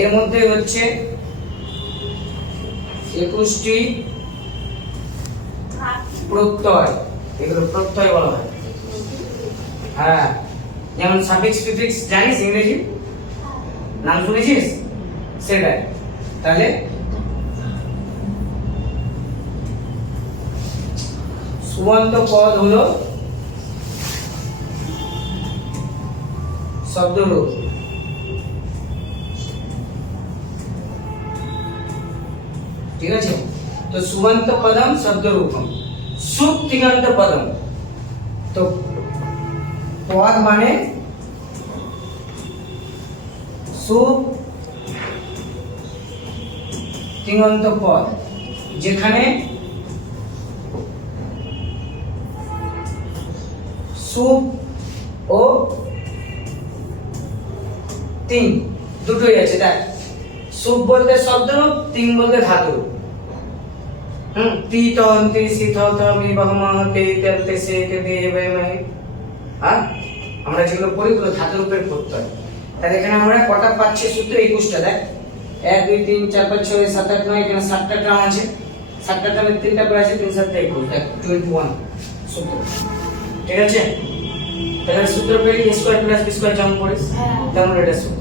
এর মধ্যে হচ্ছে 21টি প্রত্যয়, এগুলো প্রত্যয় বলা হয়। হ্যাঁ, যেমন সাফিক্স প্রিফিক্স জানিস ইংরেজি, নাম শুনেছিস সেটাই। তাহলে সুবন্ত পদ হলো শব্দরূপ। ঠিক আছে, তো সুবন্ত পদম শব্দরূপম, সুপ তিঙন্ত পদম। তো পদ মানে সুপ তিঙন্ত পদ, যেখানে সুপ ও তিন দুটোই আছে। দেখ, সুপ বলতে শব্দরূপ, তিন বলতে ধাতুরূপ। তি তন্তি সি থ থ মি বহম তে তেলতে সে কে দেবে মে। হ্যাঁ, আমরা যেগুলো পড়ি গুলো ধাতুরূপের প্রত্যয়। তাহলে এখানে আমরা কটা পাচ্ছি সূত্র? 21টা। দেখ, 1 2 3 4 5 6 7 8 9, এখানে 7টা টার্ম আছে। 7টা টার্মে 3টা করে আছে, 3 7 21। দেখ 21 সূত্র। ঠিক আছে, তাহলে সূত্র পেলি a square plus b square যেমন পড়িস তেমন এটা সূত্র।